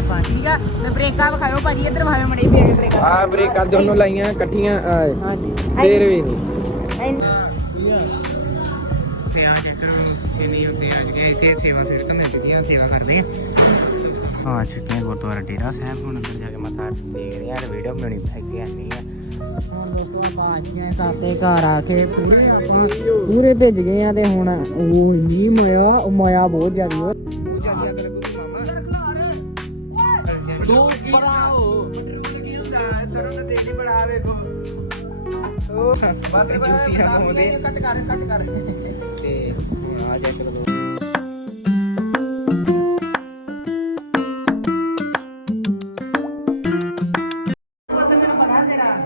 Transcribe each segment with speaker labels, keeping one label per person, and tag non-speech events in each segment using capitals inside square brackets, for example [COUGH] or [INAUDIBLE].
Speaker 1: ਆਪਾਂ ਠੀਕ ਆ? ਤੇ ਬ੍ਰੇਕਾਂ ਵਿਖਾਇਓ ਭਾਜੀ ਇੱਧਰ ਵਿਖਾਇਓ ਮੜੇ ਬ੍ਰੇਕ ਬ੍ਰੇਕਾਂ।
Speaker 2: ਆ ਬ੍ਰੇਕਾਂ ਦੋਨੋਂ ਲਾਈਆਂ ਇਕੱਠੀਆਂ ਆਏ
Speaker 1: ਹਾਂਜੀ
Speaker 2: ਫੇਰ ਵੀ ਨਹੀਂ।
Speaker 3: ਤੇ ਆ ਚੱਕਰ ਕਿੰਨੀ ਹੁੰਦੀ ਅੱਜ ਕੇ ਇੱਥੇ ਸੇਵਾ ਫਿਰ ਤੋਂ ਮਿਲ ਚੁੱਕੀ ਆ ਸੇਵਾ ਕਰਦੇ ਆ। ਆ ਚੁੱਕੇ ਆ ਗੁਰਦੁਆਰਾ ਡੇਰਾ ਸਾਹਿਬ ਹੁਣ ਅੰਦਰ ਜਾ ਕੇ ਮੱਥਾ ਟੇਕ ਰਹੇ ਆ ਤੇ ਵੀਡੀਓ ਬਣਾਉਣੀ ਪੈਂਦੀ ਨਹੀਂ ਆ।
Speaker 1: ਹੁਣ ਦੋਸਤੋ ਆਪਾਂ ਅੱਜ ਗਏ ਸਾਡੇ ਘਰ ਆ ਕੇ ਪੂਰੇ ਭਿੱਜ ਗਏ ਆ ਤੇ ਹੁਣ ਉਹ ਇੰਨੀ ਮੋਇਆ ਉਹ ਮਾਇਆ ਬਹੁਤ ਜ਼ਿਆਦੀ।
Speaker 2: ਉਹ ਬਾਕੀ ਜੂਸੀ ਆ ਹੋਂਦੇ
Speaker 1: ਕੱਟ ਕਰ ਕੱਟ ਕਰ।
Speaker 2: ਤੇ ਹੁਣ ਆ ਜਾ ਕੇ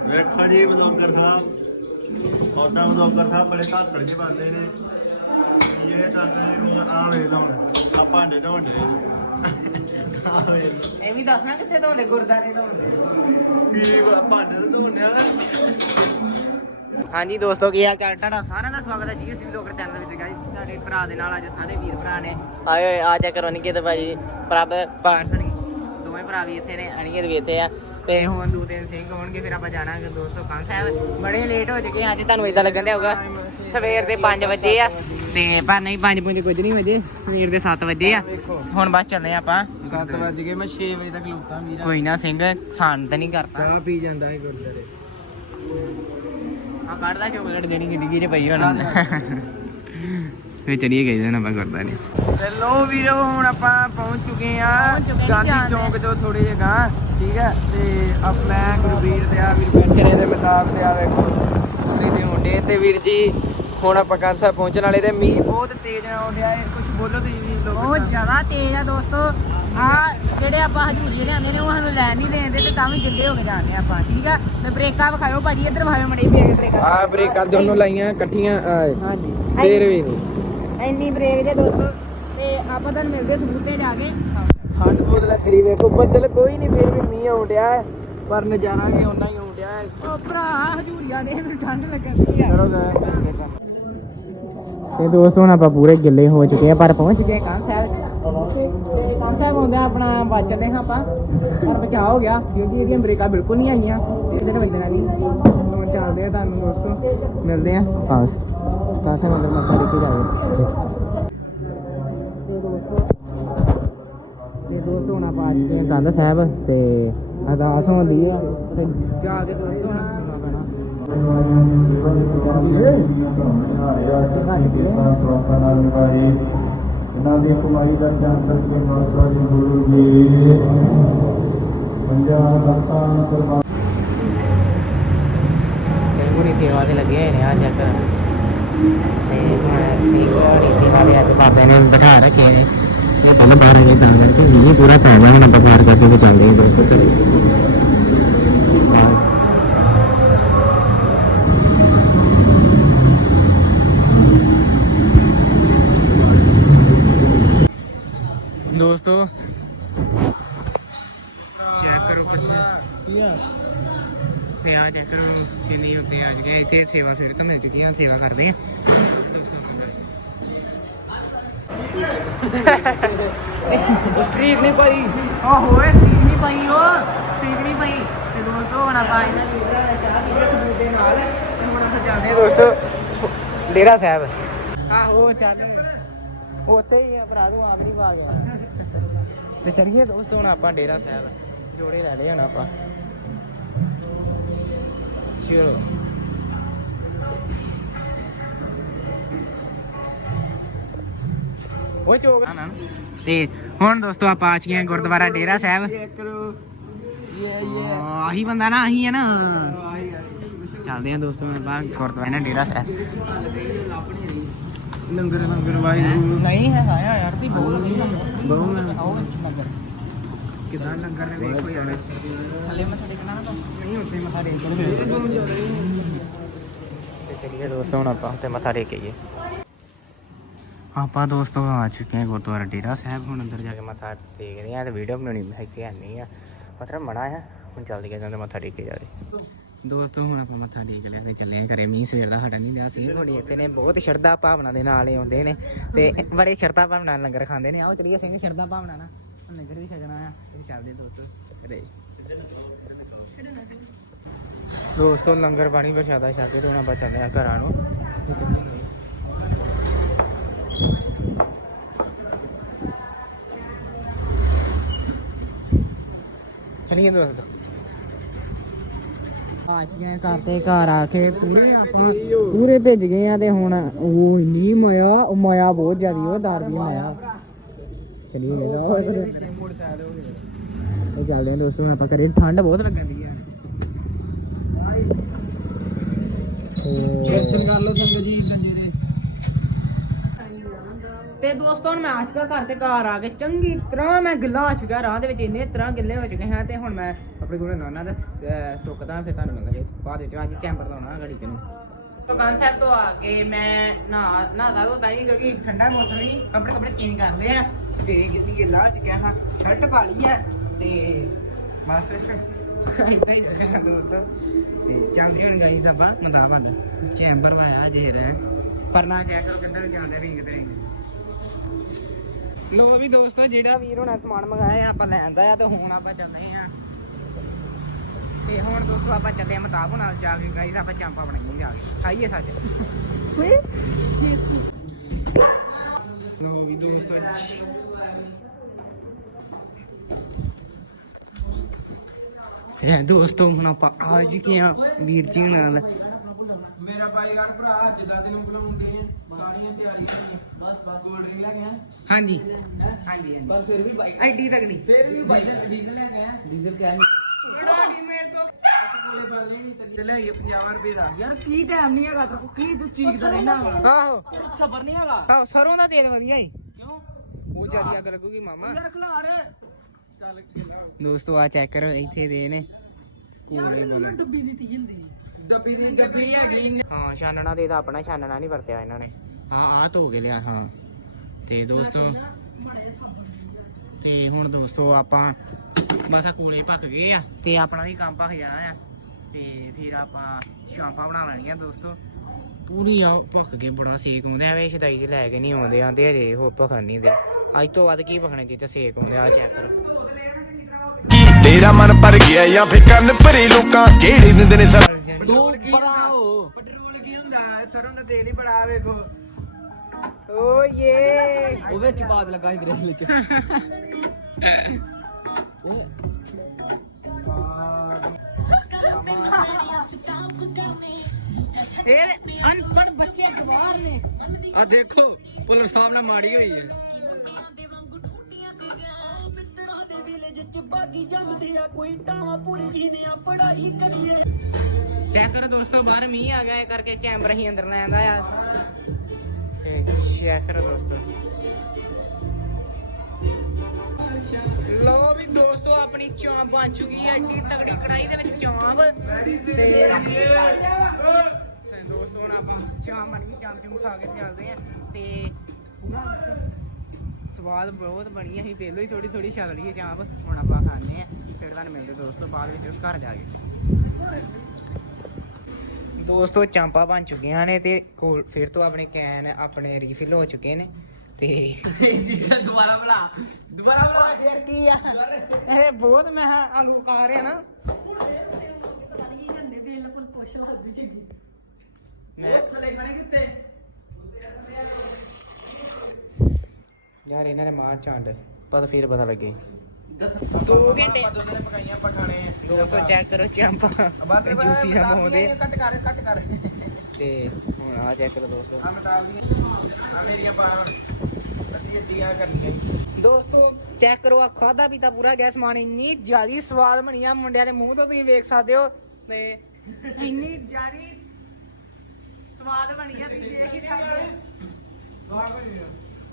Speaker 4: ਵੇਖੋ ਜੀ ਬਲੌਗਰ ਸਾਹਿਬ। ਉਦਾਂ ਬਲੌਗਰ ਸਾਹਿਬ ਬੜੇ ਧਾਕੜ ਜਿਹੇ ਬੰਦੇ ਨੇ। ਇਹ ਕਰਦੇ ਨੇ ਉਹ ਆ ਵੇਖ ਹੁਣ ਆ ਭਾਂਡੇ ਧੋਣੇ ਆ। ਵੇਖ
Speaker 1: ਇਹ ਵੀ ਦੱਸਣਾ ਕਿੱਥੇ ਧੋਂਦੇ ਗੁਰਦਾਰੇ ਧੋਂਦੇ।
Speaker 4: ਕੀ ਵਾ- ਭਾਂਡੇ ਤਾਂ ਧੋਣੇ ਵਾਲਾ
Speaker 3: ਹਾਂਜੀ ਦੋਸਤੋ ਕੀ ਹਾਲ ਚਾਲ? ਤੁਹਾਡਾ ਸਾਰਿਆਂ ਦਾ ਸਵਾਗਤ ਹੈ ਜੀ ਅਸੀਂ ਲੋਕਰ ਚੈਨਲ ਵਿੱਚ ਗਾਇਸ ਸਾਡੇ ਭਰਾ ਦੇ ਨਾਲ ਅੱਜ ਸਾਰੇ ਵੀਰ ਭਰਾ ਨੇ। ਆਏ ਹੋਏ ਆ ਚੱਕਰ ਨਹੀਂ ਕਿਤੇ ਭਾਜੀ। ਪ੍ਰਭ ਪਾਰਸਣੀ ਦੋਵੇਂ ਭਰਾ ਵੀ ਇੱਥੇ ਨੇ ਅਣੀਏ ਵੀ ਇੱਥੇ ਆ। ਤੇ ਹੁਣ ਦੋ ਤਿੰਨ ਸਿੰਘ ਹੋਣਗੇ ਫਿਰ ਆਪਾਂ ਜਾਣਾਂਗੇ ਦੋਸਤੋ ਕਾਂ ਸਾਹਿਬ। ਬੜੇ ਲੇਟ ਹੋ ਚੁੱਕੇ ਆ ਅੱਜ ਤੁਹਾਨੂੰ ਇਦਾਂ ਲੱਗਣ ਦਿਆ ਹੋਊਗਾ। ਸਵੇਰ ਦੇ 5 ਵਜੇ ਆ। ਤੇ ਪਰ ਨਹੀਂ 5 5 ਕੁਝ ਨਹੀਂ ਵਜੇ ਸਵੇਰ ਦੇ 7 ਵਜੇ ਆ। ਹੁਣ ਬਸ ਚੱਲਦੇ ਆ ਆਪਾਂ।
Speaker 2: 7 ਵਜ ਗਏ ਮੈਂ 6 ਵਜੇ ਤੱਕ ਲੁੱਟਾਂ ਵੀਰਾ
Speaker 3: ਕੋਈ ਨਾ ਸਿੰਘ ਸਾਨ ਤਾਂ ਨਹੀਂ ਕਰਤਾ।
Speaker 2: ਚਾਹ ਪੀ ਜਾਂਦਾ ਹੈ ਗੁਰਦਾਰੇ
Speaker 3: ਆ ਕੱਢਦਾ ਚੋਕਲੇਟ ਦੇਣੀ ਕਿੱਡੀ ਜਿਹੀ ਪਈ ਹੁਣ। ਫੇ ਚੜੀਏ ਗਏ ਜਨ ਆਪਾਂ ਕਰਦਾ ਨਹੀਂ
Speaker 2: ਤੇ ਲੋ ਵੀਰੋ ਹੁਣ ਆਪਾਂ ਪਹੁੰਚ ਚੁੱਕੇ ਆ ਗਾਂਧੀ
Speaker 1: ਜੀ,
Speaker 2: ਚੌਂਕ ਤੋਂ ਥੋੜੇ ਜਿਹਾ ਗਾਂ ਠੀਕ ਹੈ? ਤੇ ਅਬ ਮੈਂ ਗੁਰਵੀਰ ਤੇ ਆ ਵੀਰ ਬੈਠੇ ਨੇ ਤੇ ਮਤਾਬ ਤੇ ਆ ਵੇਖੋ ਸਕੂਟਰੀ ਤੇ ਹੁੰਦੇ ਤੇ ਵੀਰ ਜੀ ਹੁਣ ਆਪਾਂ ਪਹੁੰਚਣ ਵਾਲੇ ਤੇ ਮੀਂਹ ਬਹੁਤ ਤੇਜ਼ ਆਉਂਦਿਆ ਹੈ ਕੁਝ ਬੋਲੋ ਤੁਸੀਂ ਵੀ ਲੋਕ
Speaker 1: ਬਹੁਤ ਜ਼ਿਆਦਾ ਤੇਜ਼ ਆ ਦੋਸਤੋ। ਆ ਜਿਹੜੇ ਆਪਾਂ ਹਜੂਰੀਏ ਲਿਆਂਦੇ ਨੇ ਉਹ ਸਾਨੂੰ ਲੈਣ ਨਹੀਂ ਦੇਂਦੇ ਤੇ ਤਾਂ ਵੀ ਜੁੱਲੇ ਹੋ ਕੇ ਜਾਂਦੇ ਆਪਾਂ ਠੀਕ ਆ? ਤੇ ਬ੍ਰੇਕਾਂ ਵਿਖਾਇਓ ਭਾਜੀ ਇੱਧਰ ਵਿਖਾਇਓ ਮੜੇ ਬ੍ਰੇਕ ਬ੍ਰੇਕਾਂ
Speaker 2: ਆ ਬ੍ਰੇਕਾਂ ਦੋਨੋਂ ਲਾਈਆਂ ਇਕੱਠੀਆਂ ਆਏ
Speaker 1: ਹਾਂਜੀ।
Speaker 2: ਫੇਰ ਵੀ ਨਹੀਂ।
Speaker 1: ਇੰਨੀ ਬ੍ਰੇਕ ਜੇ ਦੋਸਤੋ ਤੇ ਆਪਾਂ ਤੁਹਾਨੂੰ ਮਿਲਦੇ ਸਬੂਤ ਤੇ ਜਾ ਕੇ।
Speaker 2: ਠੰਡ ਬਹੁਤ ਲੱਗ ਰਹੀ ਵੇਖੋ ਬੱਦਲ ਕੋਈ ਨਹੀਂ ਫੇਰ ਵੀ ਮੀਂਹ ਆਉਂਦਿਆ ਹੈ। ਪਰ ਨਜ਼ਾਰਾ ਵੀ ਹੀ ਆਉਂਦਿਆ ਹੈ।
Speaker 1: ਉਹ ਭਰਾ ਹਜੂਰੀਆਂ ਦੇ ਮੈਨੂੰ ਠੰਡ ਲੱਗਣ ਦੀ ਆ।
Speaker 2: ਚਲੋ ਗਏ
Speaker 3: ਤੇ ਦੋਸਤੋ ਹੁਣ ਆਪਾਂ ਪੂਰੇ ਗਿੱਲੇ ਹੋ ਚੁੱਕੇ ਆ ਪਰ ਪਹੁੰਚ
Speaker 1: ਗਏ ਕਾਂ ਸਾਹਿਬ। ਤੇ ਕਾਂ ਸਾਹਿਬ ਆਉਂਦੇ ਆਪਣਾ ਬਚਦੇ ਹਾਂ ਆਪਾਂ। ਪਰ ਬਚਾਅ ਹੋ ਗਿਆ ਕਿਉਂਕਿ ਇਹਦੀਆਂ ਬ੍ਰੇਕਾਂ ਬਿਲਕੁਲ ਨਹੀਂ ਆਈਆਂ। ਇਹਦੇ ਨਾਲ ਵੱਜਣਾ ਨਹੀਂ। ਹੁਣ ਚੱਲਦੇ ਆ ਤੁਹਾਨੂੰ ਦੋਸਤੋ ਮਿਲਦੇ ਆ
Speaker 3: ਪਾਸ
Speaker 1: ਕਾਂ ਸਾਹਿਬ ਅੰਦਰ ਮੱਥਾ ਟੇਕ ਕੇ ਜਾਵੇ ਤੇ ਦੋਸਤੋ ਹੁਣ ਆਪਾਂ ਅੱਜ ਦੇ
Speaker 3: ਗੰਦ ਸਾਹਿਬ ਤੇ ਅਰਦਾਸ ਹੁੰਦੀ ਆ।
Speaker 1: ਤੇ ਜਾ ਕੇ ਦੋਸਤੋ ਹੁਣ ਪੈਣਾ।
Speaker 4: ਇਹਨਾਂ ਦੀ ਕਮਾਈ ਦਾ ਚਾਂਸ ਕੇ ਮਾਤਾ ਜੀ ਗੁਰੂ ਜੀ ਪੰਜਾਬ ਰਤਾਨ ਕਰਮਾ
Speaker 3: ਪੂਰੀ ਸੇਵਾ ਤੇ ਲੱਗੇ ਹੋਏ ਨੇ ਆ ਚੱਕਰ ਤੇ ਮੈਂ ਸੇਵਾ ਦੀ ਦੇ ਅੱਜ ਬਾਬੇ ਨੇ ਬਿਠਾ ਰੱਖੇ ਨੇ। ਇਹ ਪਹਿਲਾਂ ਬਾਹਰ ਨਹੀਂ ਤਾਂ ਕਰਕੇ ਇਹ ਪੂਰਾ ਗਿਆ ਹੁਣ ਆਪਾਂ ਬਾਹਰ ਕਰਕੇ ਚੱਲਦੇ ਹਾਂ ਦੋਸਤੋ ਚਲੇ ਬਾਹਰ ਦੋਸਤੋ ਚੈੱਕ ਕਰੋ ਕਿੱਥੇ। ਤੇ ਆ ਚੈੱਕ ਕਰੋ ਕਿੰਨੀ ਉੱਤੇ ਅੱਜ ਗਏ ਇੱਥੇ ਸੇਵਾ ਫਿਰ ਤੋਂ ਮਿਲ ਚੁੱਕੀ ਆ ਸੇਵਾ ਕਰਦੇ ਆ। [LAUGHS]
Speaker 2: ਸਟਰੀਟ ਨਹੀਂ ਪਾਈ।
Speaker 1: ਉਹ ਹੋਏ ਠੀਕ ਨਹੀਂ ਪਈ ਉਹ। ਠੀਕ ਨਹੀਂ ਪਈ। ਤੇ ਦੋਸਤੋ ਹੁਣ ਆਪਾਂ ਇਹਨਾਂ ਵੀਰ ਦਾ ਚਾਹ ਪੀਏ ਸਬੂਤ ਦੇ ਨਾਲ। ਤੇ ਹੁਣ ਆਪਾਂ ਚੱਲਦੇ
Speaker 2: ਨਹੀਂ
Speaker 1: ਆ
Speaker 2: ਦੋਸਤੋ ਡੇਰਾ ਸਾਹਿਬ।
Speaker 1: ਆਹੋ ਚੱਲ। ਉੱਥੇ ਹੀ ਆ ਭਰਾ ਤੂੰ ਆਪ ਨਹੀਂ ਪਾ ਗਿਆ।
Speaker 2: ਤੇ ਚਲੀਏ ਦੋਸਤੋ ਹੁਣ ਆਪਾਂ ਡੇਰਾ ਸਾਹਿਬ ਜੋੜੇ ਲੈ ਲਏ ਹੁਣ ਆਪਾਂ। ਚਲੋ। ਉਹ ਚੋਕ
Speaker 3: ਤੇ ਹੁਣ ਦੋਸਤੋ ਆਪਾਂ ਆ ਚੁੱਕੇ ਹਾਂ ਗੁਰਦੁਆਰਾ ਡੇਰਾ ਸਾਹਿਬ। ਆਹੀ ਬੰਦਾ ਨਾ ਆਹੀ ਹੈ ਨਾ। ਚੱਲਦੇ ਆ ਦੋਸਤੋ ਮੈਂ ਬਾਹਰ ਗੁਰਦੁਆਰਾ ਨਾ ਡੇਰਾ ਸਾਹਿਬ।
Speaker 2: ਲੰਗਰ ਲੰਗਰ ਵਾਹਿਗੁਰੂ।
Speaker 1: ਨਹੀਂ ਹੈ ਆਇਆ ਯਾਰ ਤੀ ਬਹੁਤ ਨਹੀਂ
Speaker 2: ਬਹੁ ਮੈਂ
Speaker 1: ਆਓ ਨਗਰ
Speaker 2: ਕਿਦਾਂ ਲੰਗਰ ਨੇ? ਵੇਖੋ ਯਾਰ।
Speaker 1: ਥੱਲੇ ਮੱਥਾ ਟੇਕਣਾ ਨਾ ਤੂੰ। ਨਹੀਂ ਉੱਥੇ ਮੱਥਾ ਟੇਕ
Speaker 3: ਤੇ ਚਲੀਏ ਦੋਸਤੋ ਹੁਣ ਆਪਾਂ ਮੱਥਾ ਟੇਕੀਏ ਆਪਾਂ ਦੋਸਤੋ ਆ ਚੁੱਕੇ ਹਾਂ ਗੁਰਦੁਆਰਾ ਡੇਰਾ ਸਾਹਿਬ ਹੁਣ ਅੰਦਰ ਜਾ ਕੇ ਮੱਥਾ ਟੇਕਦੇ ਆ ਤੇ ਵੀਡੀਓ ਬਣਾਉਣੀ ਇੱਥੇ ਹੈ ਨਹੀਂ ਆ। ਮਤਲਬ ਮਨਾ ਆ ਹੁਣ ਚੱਲਦੀ ਕੇ ਜਾਂਦੇ ਮੱਥਾ ਟੇਕੇ ਜਾਦੇ ਦੋਸਤੋ, ਹੁਣ ਆਪਾਂ ਮੱਥਾ ਟੇਕ ਲਿਆ ਤੇ ਚੱਲੇ ਆਂ ਘਰੇ। ਮੀਂਹ ਸਵੇਰ ਦਾ ਸਾਡਾ ਨਹੀਂ ਰਿਹਾ ਸੀ ਹੁਣ ਇੱਥੇ ਨੇ, ਬਹੁਤ ਸ਼ਰਧਾ ਭਾਵਨਾ ਦੇ ਨਾਲ ਹੀ ਆਉਂਦੇ ਨੇ ਤੇ ਬੜੇ ਸ਼ਰਧਾ ਭਾਵਨਾ ਨਾਲ ਲੰਗਰ ਖਾਂਦੇ ਨੇ। ਆਓ ਚਲੀਏ ਸਿੰਘ, ਸ਼ਰਧਾ ਭਾਵਨਾ ਨਾਲ। ਲੰਗਰ ਵੀ ਛਕਣਾ ਆ। ਤੇ ਚੱਲਦੇ
Speaker 2: ਰੇ ਦੋਸਤੋ ਲੰਗਰ ਪਾਣੀ ਪ੍ਰਸ਼ਾਦਾ ਛਕ ਕੇ ਹੁਣ ਆਪਾਂ ਚੱਲੇ ਆ ਘਰਾਂ ਨੂੰ। ਚਲੀਏ ਦੋਸਤੋ।
Speaker 1: ਆ ਚੁੱਕੇ ਘਰ ਤੇ ਘਰ ਆ ਕੇ ਪੂਰੇ ਆਪਾਂ ਪੂਰੇ ਭਿੱਜ ਗਏ ਆ ਤੇ ਹੁਣ ਉਹ ਇੰਨੀ ਮਾਇਆ, ਉਹ ਮਾਇਆ ਬਹੁਤ ਜ਼ਿਆਦੀ ਉਹ ਦਰ ਦੀ ਮਾਇਆ। ਚਲੀ ਗਏ ਉਹ ਚੱਲਦੇ ਆ ਦੋਸਤੋ, ਹੁਣ ਆਪਾਂ ਕਰੇ ਠੰਡ ਬਹੁਤ ਲੱਗਣ ਦੀ ਆ। ਦਰਸ਼ਨ ਕਰ ਲਓ ਸੰਗਤ ਜੀ। ਦੋਸਤੋ ਹੁਣ ਮੈਂ ਆ ਚੁੱਕਾ ਘਰ ਤੇ ਘਰ ਆ ਕੇ ਚੰਗੀ ਤਰ੍ਹਾਂ ਮੈਂ ਗਿੱਲਾ ਆ ਚੁੱਕਾ ਰਾਹ ਦੇ ਵਿੱਚ ਇੰਨੇ ਤਰ੍ਹਾਂ ਗਿੱਲੇ ਹੋ ਚੁੱਕੇ ਹਾਂ ਤੇ ਹੁਣ ਮੈਂ ਆਪਣੇ ਕੋਲ ਨਾਨਾ ਦਾ ਸੁੱਕਦਾ ਫਿਰ ਤੁਹਾਨੂੰ ਮਿਲਾਂਗੇ। ਬਾਅਦ ਵਿੱਚ ਅੱਜ ਚੈਂਬਰ ਲਾਉਣਾ ਘੜੀ ਕਿ ਨੂੰ। ਦੁਕਾਨ ਸਾਹਿਬ ਤੋਂ ਆ ਕੇ ਮੈਂ ਨਾ ਨਾ ਦੋ ਤਾਂ ਹੀ ਕਿਉਂਕਿ ਠੰਡਾ ਮੌਸਮ ਹੀ ਕੱਪੜੇ ਕੱਪੜੇ ਚੇਂਜ ਕਰਦੇ ਆ। ਤੇ ਗਿੱਲੀ ਗਿੱਲਾ ਆ ਚੁੱਕਿਆ ਹਾਂ ਸ਼ਰਟ ਪਾ ਲਈ ਆ। ਤੇ ਬਸ। ਇਦਾਂ ਹੀ ਦੋਸਤੋ। ਤੇ ਚੱਲਦੀ ਹੁਣ ਗਈ ਆਪਾਂ ਮੁੰਦਾਬਾਦ ਚੈਂਬਰ ਲਾਇਆ ਜੇ ਰਹਿ। ਪਰ ਨਾ ਚੈੱਕ ਕਰੋ ਕਿੱਧਰ ਜਾਂਦੇ ਵੀ ਕਿੱਧਰ ਲੋ ਵੀ ਦੋਸਤੋ, ਜਿਹੜਾ ਵੀਰ ਹੋਣਾ ਸਮਾਨ ਮੰਗਾਇਆ ਆਪਾਂ ਲੈਂਦਾ ਆ ਤੇ ਹੁਣ ਆਪਾਂ ਚੱਲੇ ਆ। ਤੇ ਹੁਣ ਦੋਸਤੋ, ਆਪਾਂ ਚੱਲੇ ਮਤਾਬ ਨਾਲ ਜਾ ਕੇ ਗਾਈਸ ਆਪਾਂ ਚਾਂਪਾ ਬਣਾਈਏ ਜਾ ਕੇ। ਖਾਈਏ ਸੱਚ। ਲੋ ਵੀ ਦੋਸਤੋ ਤੇ ਦੋਸਤੋ, ਹੁਣ ਆਪਾਂ ਆ ਚੁੱਕੇ ਆ ਵੀਰ ਜੀ ਨਾਲ।
Speaker 2: ਮੇਰਾ ਬਾਈਗਾਰ ਭਰਾ ਜਿੱਦਾਂ ਤੈਨੂੰ ਬੁਲਾਉਂਦੇ ਸਾਰੀਆਂ ਤਿਆਰੀਆਂ ਬਸ ਬਸ। ਕੋਲਡ ਡਰਿੰਕ ਲੈ ਕੇ ਆ
Speaker 1: ਹਾਂਜੀ। ਹਾਂਜੀ
Speaker 2: ਪਰ ਫਿਰ ਵੀ ਬਾਈਕ
Speaker 1: ਐਡੀ ਤਗੜੀ
Speaker 2: ਫਿਰ ਵੀ ਬਾਈਕ ਡੀਜ਼ਲ ਲੈ ਕੇ ਆ ਡੀਜ਼ਲ ਕਿਆ
Speaker 1: ਬੜਾ ਮੇਰੇ ਤੋਂ।
Speaker 2: ਚਲੇ ਇਹ 50 ਰੁਪਏ ਦਾ।
Speaker 3: ਯਾਰ ਕੀ ਟਾਈਮ ਨਹੀਂ ਹੈਗਾ ਤੇਰੇ ਕੋਲ ਕੀ ਤੂੰ ਚੀਕਦਾ ਰਹਿਣਾ ਵਾ?
Speaker 1: ਆਹੋ।
Speaker 3: ਸਬਰ ਨਹੀਂ ਹੈਗਾ।
Speaker 1: ਆਹ ਸਰੋਂ ਦਾ ਤੇਲ ਵਧੀਆ ਈ।
Speaker 3: ਕਿਉਂ?
Speaker 1: ਉਹ ਜ਼ਿਆਦਾ ਅੱਗ ਲੱਗੂਗੀ ਮਾਮਾ।
Speaker 3: ਯਾਰ ਖਲਾਰ।
Speaker 2: ਚੱਲ ਕਿਲਾ
Speaker 1: ਦੋਸਤੋ ਆ ਚੈੱਕ ਕਰੋ ਇੱਥੇ ਦੇ ਨੇ। ਕੂੜੇ ਬੋਲੇ
Speaker 3: ਡੱਬੀ ਦੀ ਤੀਲ ਦੀ
Speaker 2: ਡੱਬੀ ਦੀ ਡੱਬੀ ਹੈਗੀ
Speaker 1: ਹਾਂ ਛਾਨਣਾ ਦੇ ਤਾਂ ਆਪਣਾ ਛਾਨਣਾ ਨਹੀਂ ਵਰਤਿਆ ਇਹਨਾਂ ਨੇ। ਹਾਂ ਆ ਧੋ ਕੇ ਲਿਆ ਹਾਂ। ਤੇ ਦੋਸਤੋ ਤੇ ਹੁਣ ਦੋਸਤੋ ਆਪਾਂ ਬਸ ਆ ਕੋਲੇ ਪੱਕ ਗਏ ਆ ਤੇ ਆਪਣਾ ਵੀ ਕੰਮ ਪੱਕ ਜਾਣਾ ਆ। ਤੇ ਫਿਰ ਆਪਾਂ ਸ਼ਾਂਪਾਂ ਬਣਾ ਲੈਣੀਆਂ ਦੋਸਤੋ। ਪੂਰੀ ਆ ਪੱਕ ਕੇ ਬੜਾ ਸੇਕ ਆਉਂਦਾ। ਐਵੇਂ ਸ਼ਦਾਈ ਦੇ ਲੈ ਕੇ ਨਹੀਂ ਆਉਂਦੇ ਆਂਦੇ ਹਜੇ ਹੋ ਪਕਣ ਨਹੀਂ ਦੇ। ਅੱਜ ਤੋਂ ਵੱਧ ਕੀ ਪਕਣੇ ਚਾਹੀਦਾ ਸੇਕ ਆਉਂਦੇ ਆ ਚੈੱਕ ਕਰੋ।
Speaker 5: ਤੇਰਾ ਮਨ ਭਰ ਗਿਆ ਜਾਂ ਫਿਰ ਕੰਨ ਭਰੇ ਲੋਕਾਂ ਜਿਹੜੇ ਦਿੰਦੇ ਨੇ ਸਰ।
Speaker 2: ਪੈਟਰੋਲ ਕੀ ਹੁੰਦਾ
Speaker 3: ਭਰਾਓ।
Speaker 2: ਪੈਟਰੋਲ ਕੀ ਹੁੰਦਾ? ਸਰੋਂ ਦਾ ਤੇਲ ਹੀ ਬੜਾ ਵੇਖੋ।
Speaker 1: ਓ ਯੇ।
Speaker 3: ਉਹ ਵਿੱਚ ਬਾਦ ਲੱਗਾ ਸੀ ਗ੍ਰਿਲ ਚ
Speaker 1: ਇਹ ਅਨਪੜ ਬੱਚੇ ਗਵਾਰ ਨੇ।
Speaker 2: ਆ ਦੇਖੋ ਪੁਲਿਸ ਸਾਹਿਬ ਨੇ ਮਾਰੀ ਹੋਈ ਹੈ।
Speaker 1: ਚੈੱਕ ਕਰੋ ਦੋਸਤੋ, ਬਾਹਰ ਮੀਂਹ ਆ ਗਿਆ, ਇਹ ਕਰਕੇ ਚੈਂਬਰ ਹੀ ਅੰਦਰ ਲੈ ਆਂਦਾ ਆ। ਤੇ ਚੈੱਕ ਕਰੋ ਦੋਸਤੋ। ਲੋ ਵੀ ਦੋਸਤੋ, ਆਪਣੀ ਚਾਂਪ ਬਣ ਚੁੱਕੀ ਹੈ, ਐਡੀ ਤਗੜੀ ਕੜਾਈ ਦੇ ਵਿੱਚ ਚਾਂਪ ਤੇ ਤੇ ਦੋਸਤੋ, ਹੁਣ ਆਪਾਂ ਚਾਂਪ ਬਣ ਗਈ ਚਾਂਪ ਖਾ ਕੇ ਚੱਲਦੇ ਆ। ਤੇ ਪੂਰਾ ਸਵਾਦ ਬਹੁਤ ਬਣੀ ਅਸੀਂ ਪਹਿਲਾਂ ਹੀ ਥੋੜੀ ਥੋੜੀ ਛਲ ਲਈ ਹੈ ਚਾਂਪ ਹੁਣ ਆਪਾਂ ਖਾਣੇ ਆ। ਫਿਰ ਤੁਹਾਨੂੰ ਮਿਲਦੇ ਦੋਸਤੋ ਬਾਅਦ ਵਿੱਚ ਘਰ ਜਾ ਕੇ। ਦੋਸਤੋ ਚਾਂਪਾ ਬਣ ਚੁੱਕੀਆਂ ਨੇ ਤੇ ਫਿਰ ਤੋਂ ਆਪਣੇ ਕੈਨ ਆਪਣੇ ਰੀਫਿਲ ਹੋ ਚੁੱਕੇ ਨੇ ਤੇ
Speaker 3: ਡੀਜ਼ਲ ਦੁਬਾਰਾ ਬਣਾ। ਦੁਬਾਰਾ ਬਣਾ।
Speaker 1: ਫਿਰ ਕੀ ਆ? ਇਹ ਬਹੁਤ ਮੈਂ ਆਲੂ ਖਾ ਰਿਹਾ ਨਾ। ਮੈਂ
Speaker 3: ਥੱਲੇ ਖਣੇ ਕਿੱਥੇ?
Speaker 1: ਯਾਰ ਇਹਨਾਂ ਨੇ ਮਾਰ ਚਾਂਡ ਪਤਾ ਫਿਰ ਪਤਾ ਲੱਗੇ। ਦੋ ਘੰਟੇ
Speaker 2: ਦੋਨਾਂ ਪਕਾਈਆਂ ਆ।
Speaker 1: ਦੋਸਤੋ ਚੈੱਕ ਕਰੋ ਚਾਂਪਾ
Speaker 2: ਬਸ
Speaker 1: ਜੂਸੀ ਨਾ ਪਾਉਂਦੇ
Speaker 2: ਕੱਟ ਕਰ ਕੱਟ ਕਰ।
Speaker 1: ਤੇ ਹੁਣ ਆ ਚੈੱਕ ਕਰੋ ਦੋਸਤੋ।
Speaker 2: ਆ ਮਟਾਲ ਦੀਆਂ ਆ ਮੇਰੀਆਂ ਬਾਹਰ ਅੱਧੀ ਅੱਧੀਆਂ ਕਰਨੀਆਂ।
Speaker 1: ਦੋਸਤੋ ਚੈੱਕ ਕਰੋ ਆ ਖਾਦਾ ਪੀਤਾ ਪੂਰਾ ਗਿਆ ਸਮਾਨ ਇੰਨੀ ਜ਼ਿਆਦੀ ਸਵਾਦ ਬਣੀ ਆ ਮੁੰਡਿਆਂ ਦੇ ਮੂੰਹ ਤੋਂ ਤੁਸੀਂ ਵੇਖ ਸਕਦੇ ਹੋ। ਤੇ ਇੰਨੀ ਜ਼ਿਆਦੀ ਸਵਾਦ ਬਣੀ ਆ ਤੁਸੀਂ ਦੇਖ ਹੀ ਸਕਦੇ ਹੋ।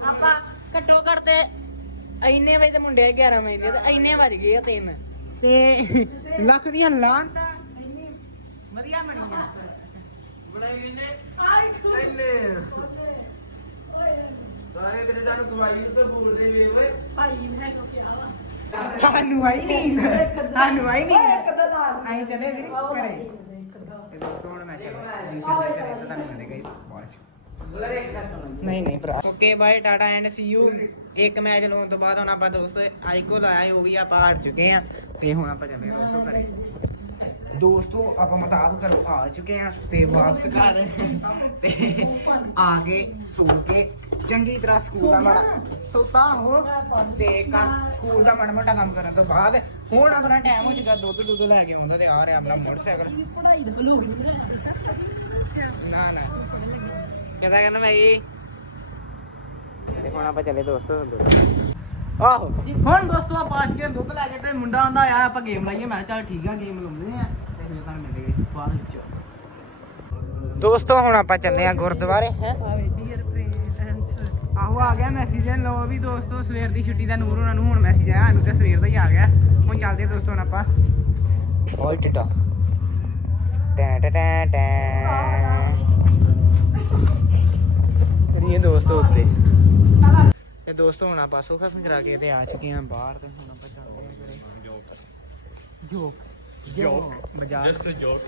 Speaker 1: ਆਪਾਂ ਘੱਟੋ ਘੱਟ ਤੇ ਇੰਨੇ ਵਜੇ ਤੇ ਮੁੰਡੇ 11 ਵਜੇ ਦੇ ਤੇ ਇੰਨੇ ਵੱਜ ਗਏ ਆ ਤਿੰਨ। ਤੇ ਲੱਖ ਦੀਆਂ ਲਾਂਤਾਂ ਇੰਨੀ ਵਧੀਆ ਬਣੀ ਆ
Speaker 2: ਬਣਾਈ ਇਹਨੇ ਇਹਨੇ ਸਾਰੇ ਕਿਤੇ ਤੁਹਾਨੂੰ ਦਵਾਈ ਉੱਤੇ ਬੋਲਦੇ ਵੇ ਓਏ
Speaker 1: ਸਾਨੂੰ ਆਈ ਨਹੀਂ ਸਾਨੂੰ ਆਈ ਨਹੀਂ ਆਈ ਚਲੇ ਵੀਰ ਘਰੇ। ਤੇ ਦੋਸਤੋ ਹੁਣ ਮੈਂ ਚੱਲਾਂ ਚੱਲਾਂ ਘਰੇ ਤਾਂ ਤੁਹਾਨੂੰ ਮਿਲੇਗਾ ਇਸ ਬਾਅਦ ਨਹੀਂ ਨਹੀਂ ਭਰਾ। Okay bye ta-ta and see you ਇੱਕ ਮੈਚ ਲਾਉਣ ਤੋਂ ਬਾਅਦ ਹੁਣ ਆਪਾਂ ਦੋਸਤੋ ਆਈਕੋ ਲਾਇਆ ਉਹ ਵੀ ਆਪਾਂ ਹਾਰ ਚੁੱਕੇ ਆ ਤੇ ਹੁਣ ਆਪਾਂ ਚੱਲੇ ਹਾਂ ਦੋਸਤੋ ਘਰੇ। ਦੋਸਤੋ ਆਪਾਂ ਮਤਾਬ ਕਰੋ ਆ ਚੁੱਕੇ ਆ ਤੇ ਵਾਪਸ ਘਰ। ਤੇ ਆ ਕੇ ਸੋ ਕੇ। ਚੰਗੀ ਤਰ੍ਹਾਂ ਸਕੂਲ ਦਾ ਮਾੜਾ ਸੋਤਾ ਹੋ ਤੇ ਕੰਮ ਸਕੂਲ ਦਾ ਮਾੜਾ ਮੋਟਾ ਕੰਮ ਕਰਨ ਤੋਂ ਬਾਅਦ ਹੁਣ ਆਪਣਾ ਟਾਈਮ ਹੋ ਚੁੱਕਾ ਦੁੱਧ ਦੁੱਧ ਲੈ ਕੇ ਆਉਂਦਾ ਤੇ ਆ ਰਿਹਾ ਆਪਣਾ ਮੋਟਰਸਾਈਕਲ।
Speaker 6: ਪੜਾਈ ਦੇ ਬਲੂ
Speaker 1: ਨਾ ਨਾ। ਕਿਹਦਾ ਕਹਿੰਦਾ ਮੈਂ ਇਹ ਤੇ ਹੁਣ ਆਪਾਂ ਚੱਲੇ ਦੋਸਤੋ ਆਹੋ ਹੁਣ ਦੋਸਤੋ ਆਪਾਂ ਅੱਜ ਕੇ ਦੁੱਧ ਲੈ ਕੇ ਤੇ ਮੁੰਡਾ ਆਂਦਾ ਆ ਆਪਾਂ ਗੇਮ ਲਾਈਏ। ਮੈਂ ਚੱਲ ਠੀਕ ਆ ਗੇਮ ਲਾਉਂਦੇ ਆ। ਤੇ ਫਿਰ ਤੁਹਾਨੂੰ ਮਿਲੇਗਾ ਇਸ ਬਾਅਦ ਵਿੱਚ। ਦੋਸਤੋ ਹੁਣ ਆਪਾਂ ਚੱਲੇ ਆ ਗੁਰਦੁਆਰੇ ਹੈ? ਆਹੋ ਆ ਗਿਆ ਮੈਸੇਜ ਲੋ ਵੀ ਦੋਸਤੋ ਸਵੇਰ ਦੀ ਛੁੱਟੀ ਦਾ ਨੂਰ ਉਹਨਾਂ ਨੂੰ ਹੁਣ ਮੈਸੇਜ ਆਇਆ ਸਾਨੂੰ ਤੇ ਸਵੇਰ ਦਾ ਹੀ ਆ ਗਿਆ। ਹੁਣ ਚੱਲਦੇ ਆ ਦੋਸਤੋ ਹੁਣ ਆਪਾਂ। ਓਏ ਟਿੱਡਾ। ਟੈਂ ਟੈਂ ਟੈਂ। ਟੈਂ ਕਰੀਏ ਦੋਸਤੋ ਉੱਤੇ। ਤੇ ਦੋਸਤੋ ਹੁਣ ਆਪਾਂ ਸੋਫਾ ਕਰਾ ਕੇ ਤੇ ਆ ਚੁੱਕੇ ਹਾਂ ਬਾਹਰ ਤੇ ਹੁਣ ਆਪਾਂ ਚੱਲਦੇ ਹਾਂ ਘਰੇ। ਜੋਕ। ਜੋਕ। ਬਾਜ਼ਾਰ
Speaker 4: ਜਸਟ ਜੋਕ।